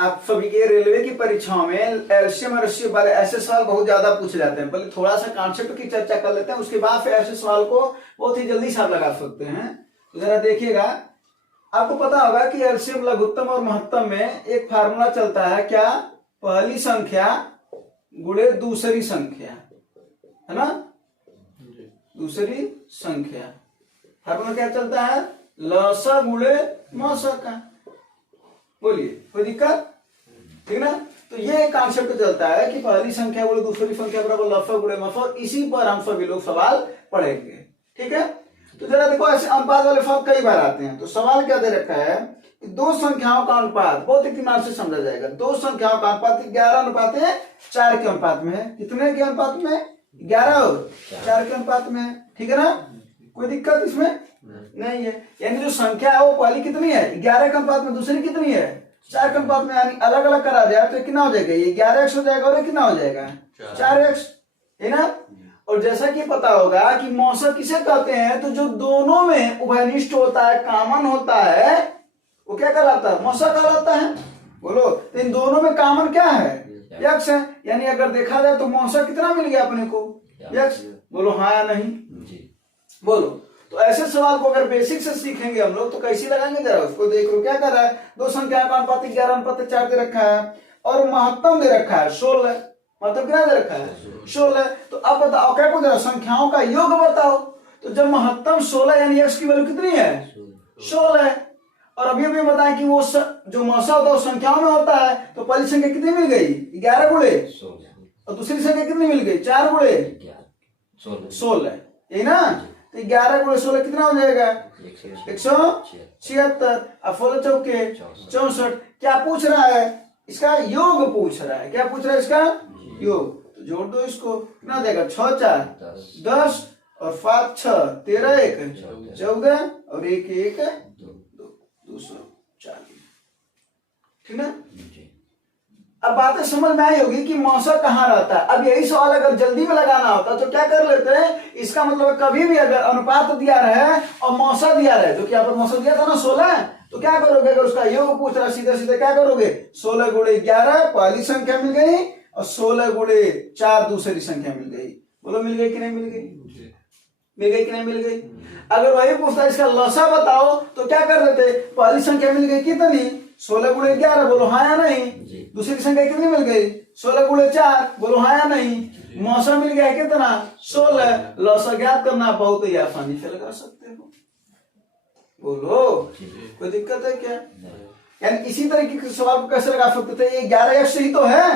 आप सभी के रेलवे की परीक्षाओं में एलसीएम और एचसीएफ वाले ऐसे सवाल बहुत ज्यादा पूछे जाते हैं। पहले थोड़ा सा कॉन्सेप्ट की चर्चा कर लेते हैं, उसके बाद फिर ऐसे सवाल को बहुत ही जल्दी से आप लगा सकते हैं। तो जरा देखिएगा, आपको पता होगा कि एलसीएम लघुत्तम और महत्तम में एक फार्मूला चलता है, क्या? पहली संख्या गुणे दूसरी संख्या, है ना? दूसरी संख्या फार्मूला क्या चलता है? लसा गुणे मसा का। बोलिए, कोई दिक्कत? ठीक ना? तो ये कॉन्सेप्ट चलता है कि पहली संख्या गुणे दूसरी संख्या बराबर लसा गुणे मसा, और इसी पर हम सभी लोग सवाल पढ़ेंगे। ठीक है? तो जरा देखो, ऐसे अनुपात वाले फॉर्म कई बार आते हैं। तो सवाल क्या दे रखा है कि दो संख्याओं का अनुपात बहुत इत्मीनान से समझा जाएगा। दो संख्याओं का अनुपात 11:4 के अनुपात में है। कितने के अनुपात में? 11 और 4 के अनुपात में है। ठीक है ना? कोई दिक्कत इसमें नहीं है। यानी जो संख्या है वो पहली कितनी है? 11 के अनुपात में, दूसरी कितनी है? 4 के अनुपात में। यानी अलग अलग करा दिया तो कितना हो जाएगा? ये 11x हो जाएगा और ये कितना हो जाएगा? 4x, है ना? और जैसा कि पता होगा कि मौसा किसे कहते हैं, तो जो दोनों में उभयनिष्ठ होता है, कॉमन होता है, वो क्या कहलाता है? मौसा कहलाता है। बोलो, तो इन दोनों में कॉमन क्या है? x है। यानी अगर देखा जाए तो मौसा कितना मिल गया अपने को? x। बोलो हाँ या नहीं? बोलो। तो ऐसे सवाल को अगर बेसिक से सीखेंगे हम लोग तो कैसे लगाएंगे, जरा उसको देखो। क्या कर रहा है? दो संख्या का अनुपात 11:4 दे रखा है और महत्तम दे रखा है 16। मतलब क्या दे रखा है? 16। तो अब बताओ, क्या को जरा संख्याओं का योग बताओ। तो जब महत्तम 16 यानी x की वैल्यू कितनी है? 16 है। और अभी अभी बताएं कि वो जो मौसा होता है वो संख्याओं में होता है। तो पहली संख्या कितनी मिल गई? 11 गुणे, और दूसरी संख्या कितनी मिल गई? 4 गुणे 16, यही ना? तो 11 गुणे 16 कितना हो जाएगा? 176। अब 16 चौके 64। क्या पूछ रहा है? इसका योग पूछ रहा है। क्या पूछ रहा है? इसका योग। तो जोड़ दो इसको, कितना हो जाएगा? 6 4 10 और 5 6 13 1 14 और 1 1 240। ठीक ना? अब बातें समझ में आई होगी कि मौसा कहाँ रहता है। अब यही सवाल अगर जल्दी में लगाना होता तो क्या कर लेते हैं? इसका मतलब कभी भी अगर अनुपात दिया रहे और मौसा दिया रहे, जो कि यहाँ पर मौसा दिया था ना 16, तो क्या करोगे? अगर उसका योग पूछ रहा सीधे सीधे क्या करोगे? 16 गुणे 11 पहली संख्या मिल गई और 16 गुणे 4 दूसरी संख्या मिल गई। बोलो, मिल गई कि नहीं मिल गई? मिल गई कि नहीं मिल गई? अगर वही पूछता इसका लसा बताओ तो क्या कर देते? पहली संख्या मिल गई कितनी? 16 गुणे 11। बोलो हाँ या नहीं? दूसरी संख्या कितनी मिल गई? 16 गुणे 4। बोलो हाँ या नहीं? मौसा मिल गया कितना? 16। लसा ज्ञात करना बहुत ही आसानी से लगा सकते हो। बोलो, कोई दिक्कत है क्या? यानी इसी तरीके के सवाल को कैसे लगा सकते थे? ये 11x ही तो है।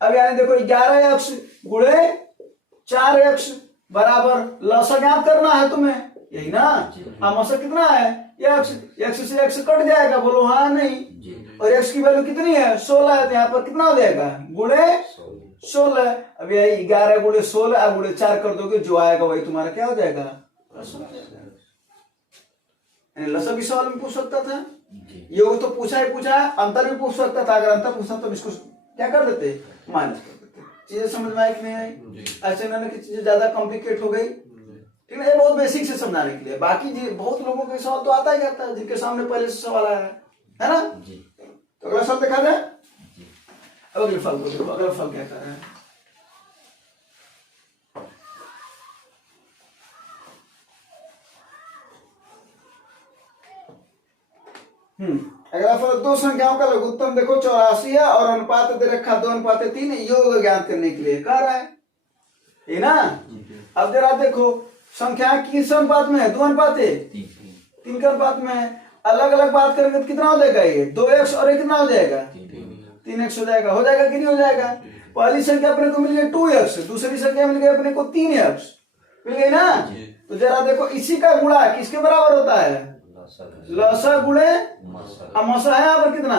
अब यानी देखो, 11x गुणे 4x बराबर लसा ज्ञात करना है तुम्हें, यही ना? मौसा कितना है? x से x कट जाएगा। बोलो हाँ नहीं? और x की वैल्यू कितनी है? 16 है। तो यहाँ पर कितना हो जाएगा? गुणे 16। अब यही 11 गुणे 16 गुणे 4 कर दोगे, जो आएगा वही तुम्हारा क्या हो जाएगा? लसा भी सवाल में पूछ सकता था। ये तो पूछा ही पूछा, अंतर भी पूछ सकता था। अगर अंतर पूछता तो इसको क्या कर देते? माइनस कर देते। चीजें समझ में आई कि नहीं आई? ऐसे ना कि चीजें ज्यादा कॉम्प्लिकेट हो गई। ठीक है? ये बहुत बेसिक से समझाने के लिए। बाकी बहुत लोगों के सवाल तो आता ही जाता है, जिनके सामने पहले से सवाल आया है ना? तो अगला सवाल देखा जाए। अब अगले फल को देखो, अगला फल क्या कर रहा है? अगला फल, दो संख्याओं का लघुत्तम देखो 84 है और अनुपात दे रखा 2:3, योग ज्ञात करने के लिए कह रहा है ना? अब जरा देखो, संख्या किस अनुपात में है? 2:3 के अनुपात में है। अलग अलग बात करेंगे तो कितना हो जाएगा? ये 2x और ये कितना हो जाएगा? 3x हो जाएगा। हो जाएगा कि नहीं हो जाएगा? पहली संख्या अपने को मिल गई 2x, दूसरी संख्या मिल गई अपने को 3x, मिल गई ना? तो जरा देखो, इसी का गुणा किसके बराबर होता है? लसा गुणे मौसा है। यहाँ पर कितना?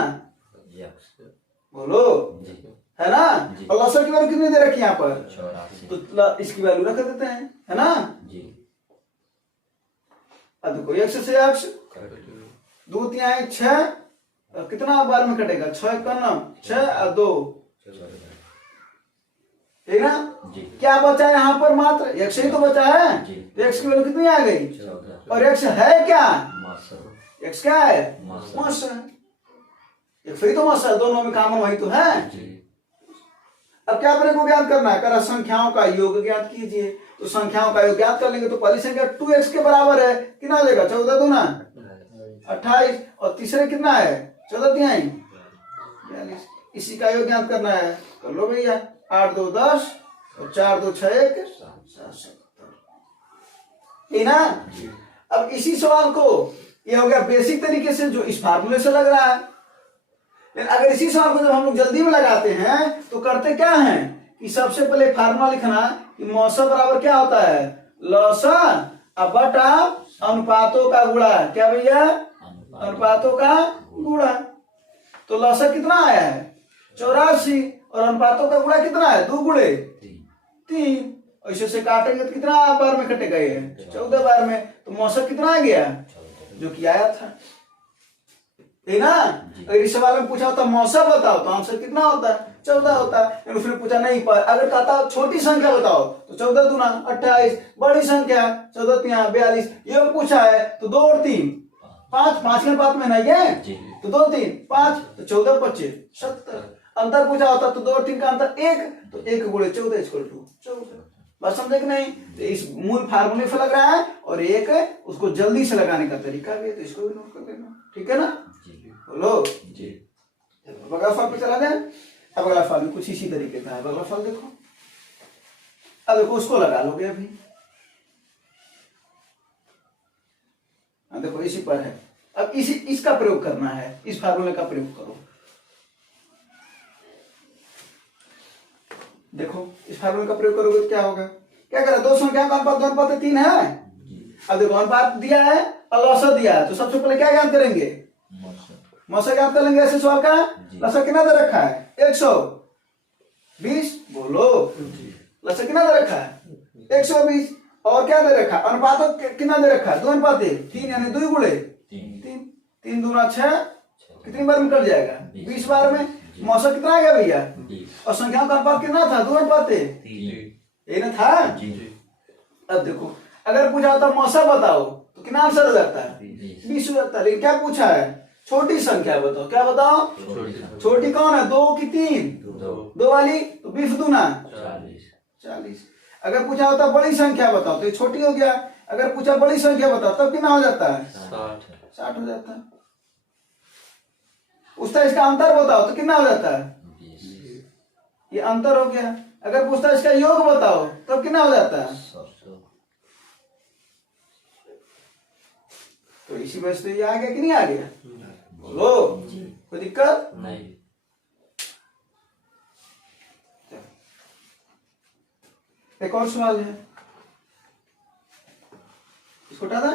बोलो, है ना? और लसा की वैल्यू कितनी दे रखी है यहाँ पर? तो इसकी वैल्यू रख देते हैं, है ना? अब देखो, x से x 2 3 6, कितना बार में कटेगा? 6 का 9 6 और 2, ठीक ना? क्या बचा है यहाँ पर? मात्र x ही तो बचा है। तो x की वैल्यू कितनी आ गई? और x है क्या? x क्या है? मौसा। एक सही तो मौसा, दोनों में कॉमन वही तो है। अब क्या अपने को ज्ञात करना है, करा संख्याओं का योग ज्ञात कीजिए। तो संख्याओं का योग ज्ञात कर लेंगे तो पहली संख्या 2x के बराबर है, कितना हो जाएगा 14 दूना 28, और तीसरे कितना है 14 तिहाई 42। इसी का योग ज्ञात करना है, कर लो भैया। 8 2 10 और 4 2 6 1 7 है ना। अब इसी सवाल को, ये हो गया बेसिक तरीके से जो इस फार्मूले से लग रहा है। लेकिन अगर इसी सवाल को जब हम लोग जल्दी में लगाते हैं तो करते क्या है कि सबसे पहले फार्मूला लिखना कि मौसा बराबर क्या होता है, लौसा बटा अनुपातों का गुणा। क्या भैया, अनुपातों का गुणा। तो लौसा कितना आया है 84, और अनुपातों का गुणा कितना है 2 गुणे 3। ऐसे से काटेंगे तो कितना बार में कटेगा ये 14 बार में। तो मौसा कितना आ गया जो कि आया था, है ना। अगर इस सवाल में पूछा होता मौसा बताओ तो आंसर कितना होता है 14 होता है। फिर पूछा नहीं पर अगर कहता छोटी संख्या बताओ तो 14 दूना 28, बड़ी संख्या 14 तिहाई 42, ये पूछा है तो 2 और 3 5, 5 के पास में ना ये, तो 2 3 5 तो 14 25 70। अंतर पूछा होता तो 2 और 3 का अंतर 1, तो 1 गुणे 14 इक्वल टू 14। बस समझे कि नहीं। तो इस मूल फार्मूले से लग रहा है, और एक उसको जल्दी से लगाने का तरीका भी है, तो इसको भी नोट कर लेना, ठीक है ना। बोलो जी। अगला फल पे चला जाए। अब अगला फल भी कुछ इसी तरीके का है। अगला फल देखो, अब देखो उसको लगा लोगे अभी। देखो इसी पर है, अब इसका प्रयोग करना है, इस फार्मूले का प्रयोग करो। देखो इस फार्मूले का प्रयोग करोगे तो क्या होगा, क्या करें, दो संख्या का अनुपात 2 अनुपात 3 है। अब देखो अनुपात दिया है और लौसा दिया है, तो सबसे पहले क्या ज्ञात करेंगे, मौसा ज्ञात कर लेंगे। ऐसे सवाल का लौसा कितना दे रखा है 120, बोलो लौसा कितना दे रखा है 120, और क्या दे रखा है अनुपात कितना दे रखा है 2 अनुपात 3, यानी 2 गुणे 3 दूना 6, कितनी बार में कट जाएगा 20 बार में। मौसा कितना आ गया भैया, और संख्याओं का अनुपात कितना था 2 अनुपात 3, ये ना था। अब देखो अगर पूछा होता मौसा बताओ तो कितना आंसर हो जाता है 20 हो जाता है। लेकिन क्या पूछा है छोटी संख्या बताओ, क्या बताओ छोटी कौन है 2 की 3, 2 वाली तो 20 दूना 40। अगर पूछा होता बड़ी संख्या बताओ तो ये छोटी हो गया। अगर पूछा बड़ी संख्या बताओ तब कितना हो जाता है 60 हो जाता है। पूछता इसका अंतर बताओ तो कितना हो जाता है, ये अंतर हो गया। अगर पूछता इसका योग बताओ तब कितना हो जाता है, तो इसी वजह से ये आ गया कि नहीं आ गया, बोलो कोई दिक्कत नहीं। एक और सवाल है, इसको उठा था।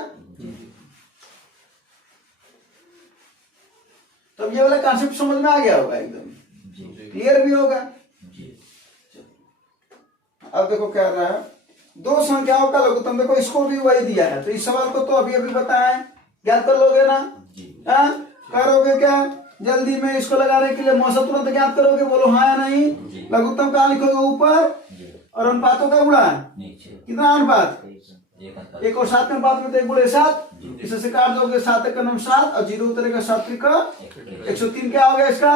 तब ये वाला कॉन्सेप्ट समझ में आ गया होगा, एकदम क्लियर भी होगा। अब देखो क्या रहा है, दो संख्याओं का लघुत्तम, देखो इसको भी वही दिया है, तो इस सवाल को तो अभी अभी बताएं, ज्ञात कर लोगे ना, करोगे क्या जल्दी में इसको लगाने के लिए, मौसा तुरंत ज्ञात करोगे, बोलो हाँ या नहीं। लघुत्तम कहाँ लिखोगे ऊपर, और अनुपातों का गुणा कितना अनुपात 1 और 7 के अनुपात में तो 1 गुणे 7, इससे काट दोगे 7 1 9 7 और 0 उतरेगा 7 3 का 103। क्या हो गया इसका,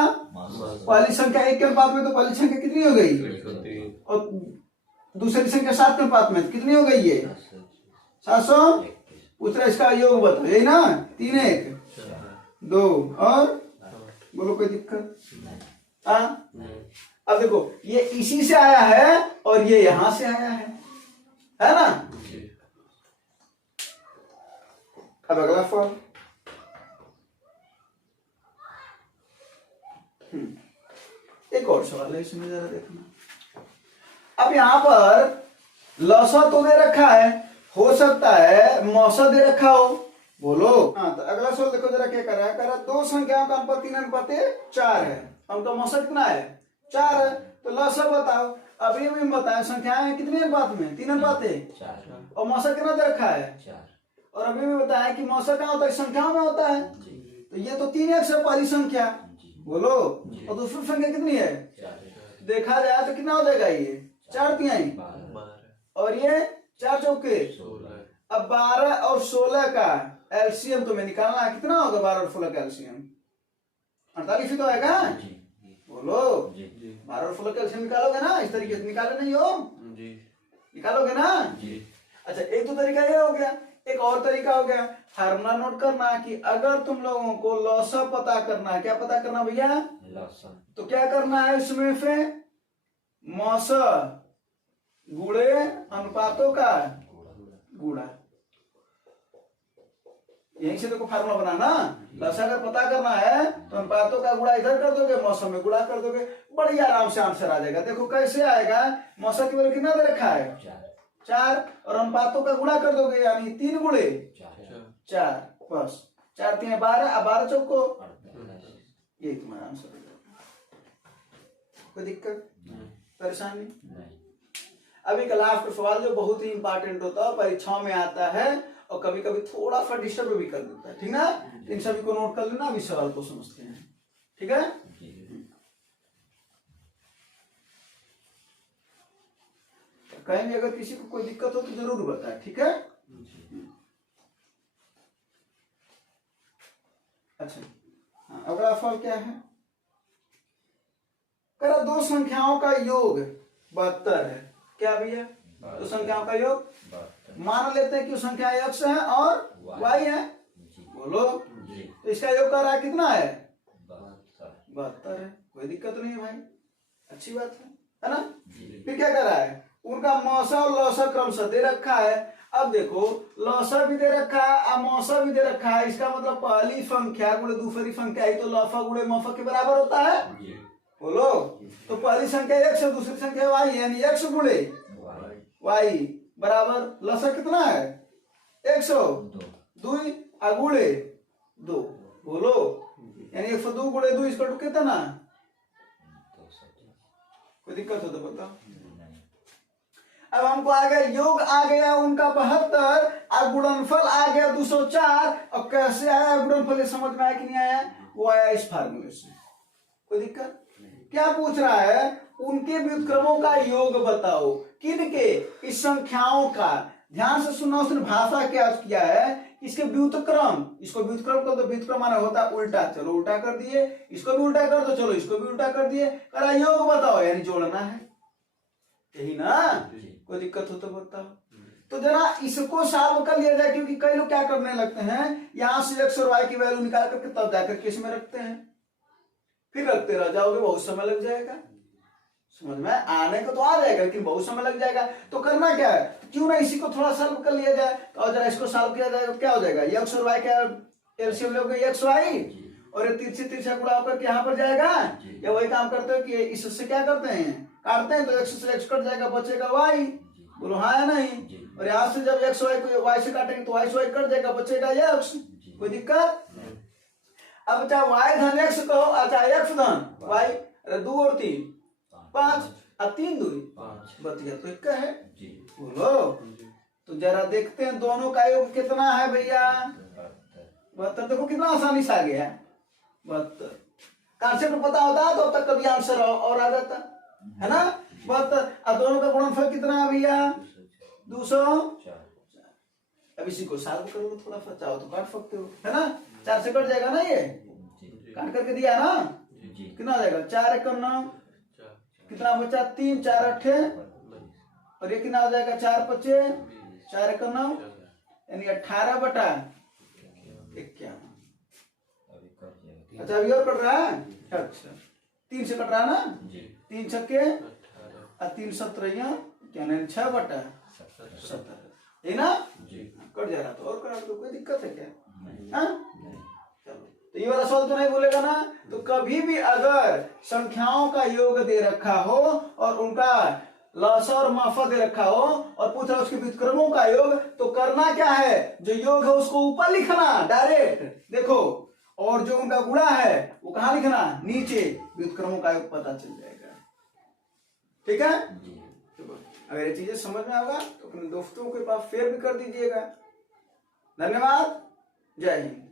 पहली संख्या 1 के अनुपात में तो पहली संख्या कितनी हो गई, और दूसरी संख्या 7 के अनुपात में कितनी हो गई ये 700। पूछ रहा इसका योग बताओ, यही ना 3 1 2 और बोलो कोई दिक्कत अब देखो ये इसी से आया है और ये यहां से आया है ना। अब अगला फॉर्म, एक और सवाल है इसमें जरा देखना। अब यहां पर लौसा तो दे रखा है, हो सकता है मौसा दे रखा हो, बोलो। हाँ, तो अगला सवाल देखो जरा क्या कर रहा है, दो संख्याओं का अनुपात 3 अनुपात 4 है, उनका मौसा कितना है 4 है, तो लौसा बताओ। अभी भी बताया संख्याएं कितने अनुपात में 3 अनुपात 4, और मौसा कितना दे रखा है 4, और अभी भी बताया कि मौसा कहाँ होता है संख्याओं में होता है, तो ये तो 3 1 से पहली संख्या, बोलो, और दूसरी संख्या कितनी है, देखा जाए तो कितना हो जाएगा ये 4 तिहाई, और ये 4 चौके अब 12 और 16 का एलसीएम तुम्हें निकालना है, कितना होगा 12 और 16 का एलसीएम, 48 ही तो आएगा। बोलो 12 और 16 कैल्शियम निकालोगे ना, इस तरीके से निकाले नहीं हो निकालोगे ना। अच्छा एक तो तरीका ये हो गया, एक और तरीका हो गया, फार्मूला नोट करना कि अगर तुम लोगों को लॉसा पता करना है, क्या पता करना भैया, तो क्या करना है, इसमें से मौसा गुणे अनुपातों का गुणा, यहीं से देखो फार्मूला बनाना। लसा अगर पता करना है तो अनुपातों का गुणा इधर कर दोगे, मौसम में गुणा कर दोगे, बड़ी आराम से आंसर आ जाएगा। देखो कैसे आएगा, मौसम की वैल्यू कितना दे रखा है 4 और अनुपातों का गुणा कर दोगे यानी 3 गुणे 4, बस 4 3 12, अब 12 चौको, ये तुम्हारा आंसर। कोई दिक्कत परेशानी नहीं। अभी का लास्ट सवाल जो बहुत ही इंपॉर्टेंट होता है, परीक्षाओं में आता है और कभी कभी थोड़ा सा डिस्टर्ब भी कर देता है, ठीक ना। इन सभी को नोट कर लेना, अभी सवाल को समझते हैं, ठीक है। कहीं भी अगर किसी को कोई दिक्कत हो तो जरूर बताए, ठीक है। अच्छा अगला सवाल क्या है, करा दो संख्याओं का योग 72 है। क्या भैया, दो संख्याओं का योग, मान लेते हैं कि संख्या x है और y है, बोलो तो इसका योग कर रहा है कितना है 72 है। कोई दिक्कत नहीं है भाई, अच्छी बात है ना। फिर क्या कर रहा है, उनका मौसा और लौसा क्रमशः दे रखा है। अब देखो लौसा भी दे रखा है और मौसा भी दे रखा है, इसका मतलब पहली संख्या गुणे दूसरी संख्या ही तो लौसा गुणे मौसा के बराबर होता है, बोलो। तो पहली संख्या x है, दूसरी संख्या y है, यानी x गुणे y बराबर लौसा कितना है 102 गुणे 2, बोलो यानी 102 गुणे 2 इसका टू कितना, कोई दिक्कत हो तो बताओ। अब हमको आ गया योग आ गया उनका 72 और गुणनफल आ गया 204, और कैसे आया गुणनफल ये समझ में आया कि नहीं आया, वो आया इस फार्मूले से। कोई दिक्कत, क्या पूछ रहा है, उनके व्युत्क्रमों का योग बताओ, किनके, इस संख्याओं का। ध्यान से सुनना, उसने भाषा क्या किया है, इसके व्युत्क्रम, इसको व्युत्क्रम कर दो, व्युत्क्रम माना होता है उल्टा, चलो उल्टा कर दिए, इसको भी उल्टा कर दो, चलो इसको भी उल्टा कर दिए, करा योग बताओ यानी जोड़ना है, यही ना। कोई दिक्कत हो तो बताओ। तो जरा इसको सॉल्व कर लिया जाए, क्योंकि कई लोग क्या करने लगते हैं, यहां से x और y की वैल्यू निकाल करके तब जाकर के इसमें रखते हैं, फिर रखते रह जाओगे, बहुत समय लग जाएगा। समझ में आने को तो आ जाएगा लेकिन बहुत समय लग जाएगा। तो करना क्या है, तो क्यों ना इसी को थोड़ा सॉल्व कर लिया जाए, और जरा इसको सॉल्व किया जाएगा, क्या हो जाएगा, x और y का एलसीएम लोगे x y, और ये तिरछे तिरछा गुणा होकर यहाँ पर जाएगा। या वही काम करते हो कि इससे क्या करते हैं, काटते हैं, तो x से x कट जाएगा, बचेगा y, बोलो हाँ या नहीं। और यहाँ से जब x y को y से काटेंगे तो y से y कट जाएगा, बचेगा x, कोई दिक्कत। अब चाहे y धन x कहो, चाहे x धन y, अरे 2 और 3 5, अब 3 दूरी 5 बच गया, तो एक है, बोलो। तो जरा देखते हैं दोनों का योग कितना है भैया 72। देखो कितना आसानी से आ गया है 72, कॉन्सेप्ट पता होता तो अब तक कभी आंसर और आ जाता है ना। 72, अब दोनों का गुणनफल कितना है भैया 200। अब इसी को सॉल्व कर लो, थोड़ा सा चाहो तो काट सकते हो, है ना। 4 से कट जाएगा ना, ये काट करके दिया ना, कितना आ जाएगा 4 एकम 9, कितना बचा 3 4 8, और ये कितना हो जाएगा 4 5 4 एकम 9, यानी 18 बटा 51। अच्छा अभी और कट रहा है, अच्छा 3 से कट रहा है ना, 3 छक्के और 3 17 क्या नहीं 6 बटा 70 है ना, कट जा रहा तो और करा तो कोई दिक्कत है क्या, हाँ चलो। तो ये वाला सवाल तो नहीं बोलेगा ना। तो कभी भी अगर संख्याओं का योग दे रखा हो और उनका लसा और माफा दे रखा हो और पूछ रहा उसके व्युत्क्रमों का योग, तो करना क्या है, जो योग है उसको ऊपर लिखना डायरेक्ट, देखो, और जो उनका गुणा है वो कहाँ लिखना नीचे, व्युत्क्रमों का योग पता चल जाएगा, ठीक है। अगर ये चीजें समझ में आएगा तो अपने दोस्तों के पास शेयर भी कर दीजिएगा। धन्यवाद, जय हिंद।